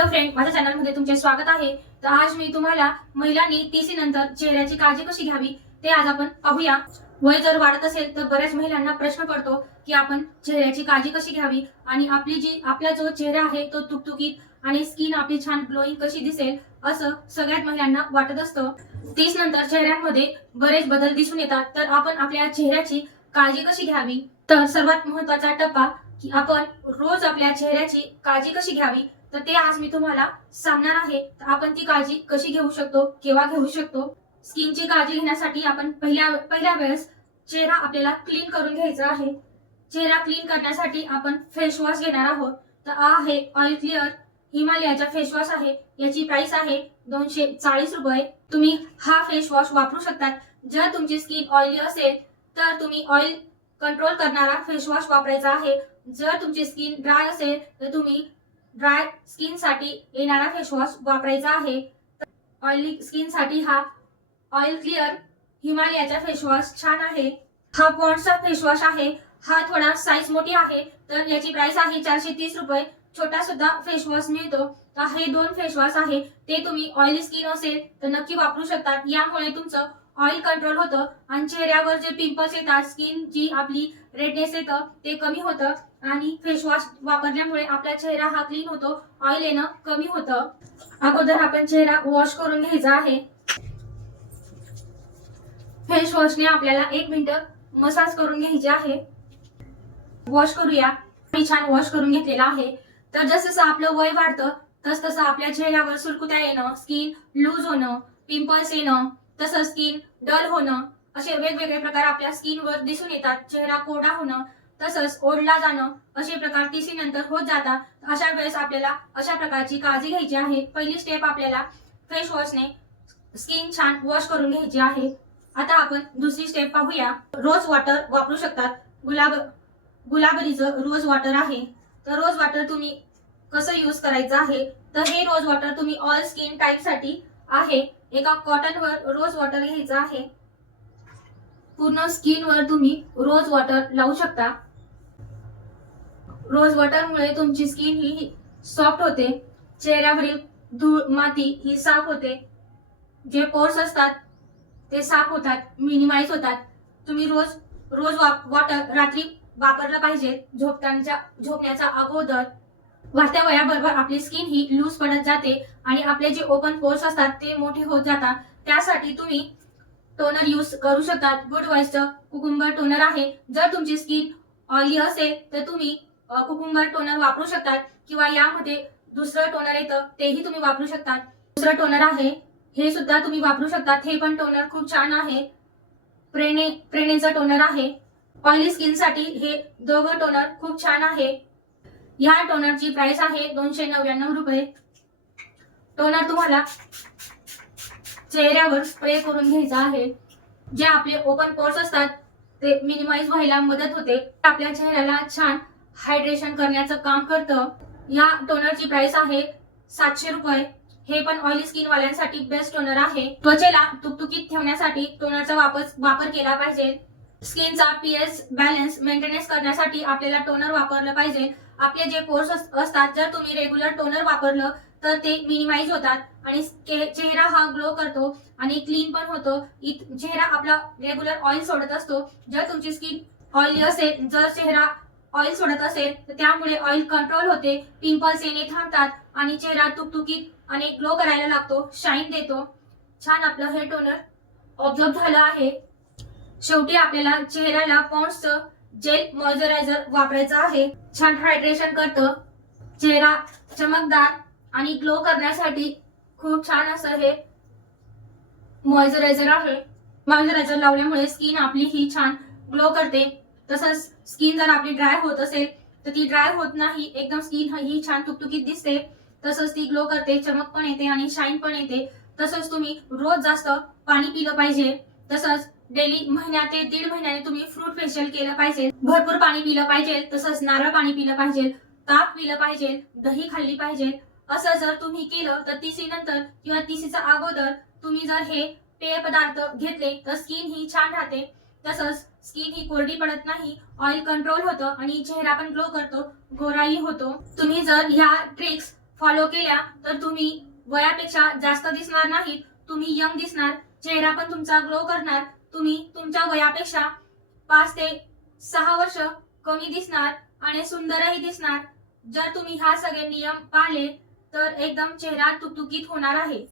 Hello friend माझ्या चॅनलमध्ये तुमचे स्वागत आहे. तर आज मी तुम्हाला महिलांनी तीसी नंतर चेहऱ्याची काळजी कशी घ्यावी ते आज आपण पाहूया. वय जर वाढत असेल तर बऱ्याच महिलांना प्रश्न पडतो की आपण चेहऱ्याची काळजी कशी घ्यावी आणि आपली जी आपला जो चेहरा आहे तो तुकतुकीत आणि स्किन आपली छान ग्लोईंग कशी दिसेल असं सगळ्यात महिलांना वाटत असतं. तीस नंतर चेहऱ्यांमध्ये बरेच बदल दिसून येतात. तर आपण आपल्या चेहऱ्याची काळजी कशी घ्यावी? तर सर्वात महत्त्वाचा टप्पा की आपण रोज आपल्या चेहऱ्याची काळजी कशी घ्यावी? तर ते आज मी तुम्हाला सांगणार आहे. तर आपण ती काळजी कशी घेऊ शकतो केव्हा घेऊ शकतो? स्किनची काळजी घेण्यासाठी आपण पहिल्या पहिल्या वेळेस चेहरा आपल्याला क्लीन करून घ्यायचा आहे. चेहरा क्लीन करण्यासाठी आपण फेस वॉश घेणार आहोत. तर आहे ऑइल क्लिअर हिमालयाचा फेस वॉश आहे. याची प्राइस आहे दोनशे चाळीस रुपये. तुम्ही हा फेस वॉश वापरू शकतात. जर तुमची स्किन ऑइली असेल तर तुम्ही ऑइल कंट्रोल करणारा फेस वॉश वापरायचा आहे. जर तुमची स्किन ड्राय असेल तर तुम्ही ड्राय स्किनसाठी येणारा फेस वॉश वापरायचा आहे. ऑइली स्किनसाठी हा ऑइल क्लिअर हिमालयाचा फेस वॉश छान आहे. हा पॉन्डचा फेस वॉश आहे. हा थोडा साईज मोठी आहे. तर याची प्राइस आहे चारशे तीस रुपये. छोटा सुद्धा फेस वॉश मिळतो. तर हे दोन फेस वॉश आहे. ते तुम्ही ऑइली स्किन असेल तर नक्की वापरू शकतात. यामुळे तुमचं ऑइल कंट्रोल होतं आणि चेहऱ्यावर जे पिंपल्स येतात स्किन जी आपली रेडनेस येतं ते कमी होतं आणि फेस वॉश वापरल्यामुळे आपला चेहरा हा क्लीन होतो. ऑइल येणं कमी होतं. अगोदर आपण चेहरा वॉश करून घ्यायचा आहे. फेस वॉशने आपल्याला एक मिनिट मसाज करून घ्यायचे आहे. वॉश करूया. मी छान वॉश करून घेतलेला आहे. तर जसं जसं आपलं वय वाढतं तस तसं आपल्या चेहऱ्यावर सुरकुत्या येणं स्किन लूज होणं पिंपल्स येणं तसंच स्किन डल होणं असे वेगवेगळे प्रकार आपल्या स्किनवर दिसून येतात. चेहरा कोरडा होणं तसंच ओढला जाणं असे प्रकार तिसी नंतर होत जातात. अशा वेळेस आपल्याला अशा प्रकारची काळजी घ्यायची आहे. पहिली स्टेप आपल्याला फेस वॉशने स्किन छान वॉश करून घ्यायची आहे. आता आपण दुसरी स्टेप पाहूया. रोज वॉटर वापरू शकतात. गुलाब गुलाबरीचं रोज वॉटर आहे. तर रोज वॉटर तुम्ही कसं यूज करायचं आहे? तर हे रोज वॉटर तुम्ही ऑल स्किन टाईपसाठी आहे. एका कॉटनवर रोज वॉटर घ्यायचं आहे. पूर्ण स्किनवर तुम्ही रोज वॉटर लावू शकता. रोज वॉटरमुळे तुमची स्किन ही सॉफ्ट होते. चेहऱ्यावरील धूळ माती ही साफ होते. जे पोर्स असतात ते साफ होतात मिनिमाइज होतात. तुम्ही रोज रोज वॉटर रात्री वापरलं पाहिजे. झोपताना झोपण्याच्या अगोदर वाढत्या वयाबरोबर आपली स्किन ही लूज पडत जाते आणि आपले जे ओपन पोर्स असतात ते मोठे होत जातात. त्यासाठी तुम्ही टोनर यूज करू शकतात. गुड वॉइसचं कुकुंबर टोनर आहे. जर तुमची स्किन ऑइली असेल तर तुम्ही कुकुंबर टोनर वापरू शकतात किंवा यामध्ये दुसरं टोनर येतं तेही तुम्ही वापरू शकतात. दुसरं टोनर आहे हे सुद्धा तुम्ही वापरू शकतात. हे पण टोनर खूप छान आहे. प्रेने प्रेनेचं टोनर आहे. ऑइली स्किनसाठी हे दोघं टोनर खूप छान आहे. ह्या टोनरची प्राइस आहे दोनशे नव्याण्णव रुपये. टोनर तुम्हाला चेहऱ्यावर स्प्रे करून घ्यायचा आहे. जे आपले ओपन पोर्स असतात ते मिनिमाइज व्हायला मदत होते. आपल्या चेहऱ्याला छान हायड्रेशन करण्याचं काम करतं. या टोनरची प्राइस आहे सातशे रुपये. हे पण ऑइली स्किन वाल्यांसाठी बेस्ट टोनर आहे. त्वचेला तुकतुकीत ठेवण्यासाठी टोनरचा वापर वापर केला पाहिजे. स्किनचा पीएस बॅलन्स मेंटेनन्स करण्यासाठी आपल्याला टोनर वापरलं पाहिजे. आपले जे पोर्स असतात जर तुम्ही रेग्युलर टोनर वापरलं तर ते मिनिमाइज होतात. आणि चेहरा हा ग्लो करतो आणि क्लीन पण होतो. चेहरा आपला रेग्युलर ऑइल सोडत असतो. जर तुमची स्किन ऑइली असेल जर चेहरा ऑइल सोडत असेल तर त्यामुळे ऑइल कंट्रोल होते पिंपल्स येणे थांबतात आणि चेहरा तुकतुकीत आणि ग्लो करायला लागतो शाईन देतो. छान आपलं हे टोनर ऑब्झर्व झालं आहे. शेवटी आपल्याला चेहऱ्याला पॉन्ड्सचं जेल मॉइश्चरायझर वापरायचं आहे. छान हायड्रेशन करतं. चेहरा चमकदार आणि ग्लो करण्यासाठी खूप छान असं हे मॉइश्चरायझर आहे. मॉइश्चरायझर लावल्यामुळे स्किन आपली ही छान ग्लो करते. तसंच स्किन जर आपली ड्राय होत असेल तर ती ड्राय होत नाही. एकदम स्किन ही छान तुकतुकीत दिसते. तसंच ती ग्लो करते चमक पण येते आणि शाईन पण येते. तसंच तुम्ही रोज जास्त पाणी पिलं पाहिजे. तसंच डेली महिन्या ते दीड महिन्याने तुम्ही फ्रूट फेशियल केलं पाहिजे. भरपूर पाणी पिलं पाहिजे तसंच नारळ पाणी पिलं पाहिजे ताक पिलं पाहिजे दही खाल्ली पाहिजे. असं जर तुम्ही केलं तर तिसी नंतर किंवा तिसीच्या अगोदर तुम्ही जर हे पेय पदार्थ घेतले तर स्किन ही छान राहते. तसंच स्किन ही कोरडी पडत नाही ऑइल कंट्रोल होतं आणि चेहरा पण ग्लो करतो गोराही होतो. तुम्ही जर ह्या ट्रिक्स फॉलो केल्या तर तुम्ही वयापेक्षा जास्त दिसणार नाहीत तुम्ही यंग दिसणार चेहरा पण तुमचा ग्लो करणार तुम्ही तुमच्या वयापेक्षा पाच ते सहा वर्ष कमी दिसणार आणि सुंदरही दिसणार. जर तुम्ही हा सगळे नियम पाळले तर एकदम चेहरा तुकतुकीत होणार आहे.